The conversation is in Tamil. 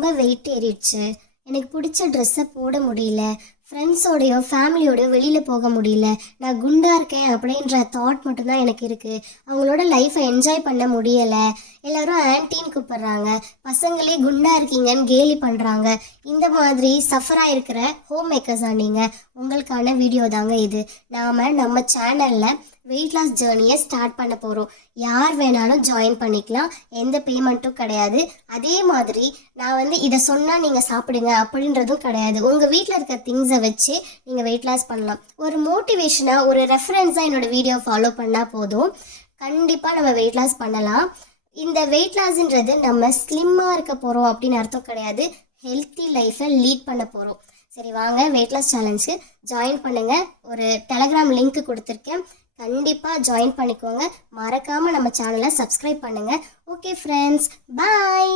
ரொம்ப வெயிட் ஏறிடுச்சு. எனக்கு பிடிச்ச ட்ரெஸ்ஸை போட முடியல. ஃப்ரெண்ட்ஸோடையோ ஃபேமிலியோடையோ வெளியில் போக முடியல. நான் குண்டாக இருக்கேன் அப்படின்ற தாட் மட்டும்தான் எனக்கு இருக்குது. அவங்களோட லைஃப்பை என்ஜாய் பண்ண முடியலை. எல்லோரும் ஆன்ட்டின்னு கூப்பிட்றாங்க. பசங்களே குண்டாக இருக்கீங்கன்னு கேலி பண்ணுறாங்க. இந்த மாதிரி சஃபராக இருக்கிற ஹோம் மேக்கர்ஸாக நீங்கள், உங்களுக்கான வீடியோ தாங்க இது. நாம் நம்ம சேனலில் வெயிட் லாஸ் ஜேர்னியை ஸ்டார்ட் பண்ண போகிறோம். யார் வேணாலும் ஜாயின் பண்ணிக்கலாம். எந்த பேமெண்ட்டும் கிடையாது. அதே மாதிரி நான் இதை சொன்னால் நீங்கள் சாப்பிடுங்க அப்படின்றதும் கிடையாது. உங்கள் வீட்டில் இருக்க திங்ஸை வச்சு நீங்கள் வெயிட் லாஸ் பண்ணலாம். ஒரு மோட்டிவேஷனாக, ஒரு ரெஃபரன்ஸாக என்னோடய வீடியோ ஃபாலோ பண்ணால் போதும். கண்டிப்பாக நம்ம வெயிட் லாஸ் பண்ணலாம். இந்த வெயிட் லாஸ்ன்றது நம்ம ஸ்லிம்மாக இருக்க போகிறோம் அப்படின்னு அர்த்தம் கிடையாது. ஹெல்த்தி லைஃப்பை லீட் பண்ண போகிறோம். சரி, வாங்க வெயிட் லாஸ் சேலஞ்சுக்கு ஜாயின் பண்ணுங்கள். ஒரு டெலகிராம் லிங்க் கொடுத்துருக்கேன். கண்டிப்பாக ஜாயின் பண்ணிக்கோங்க. மறக்காமல் நம்ம சேனலை சப்ஸ்கிரைப் பண்ணுங்கள். ஓகே ஃப்ரெண்ட்ஸ், பாய்.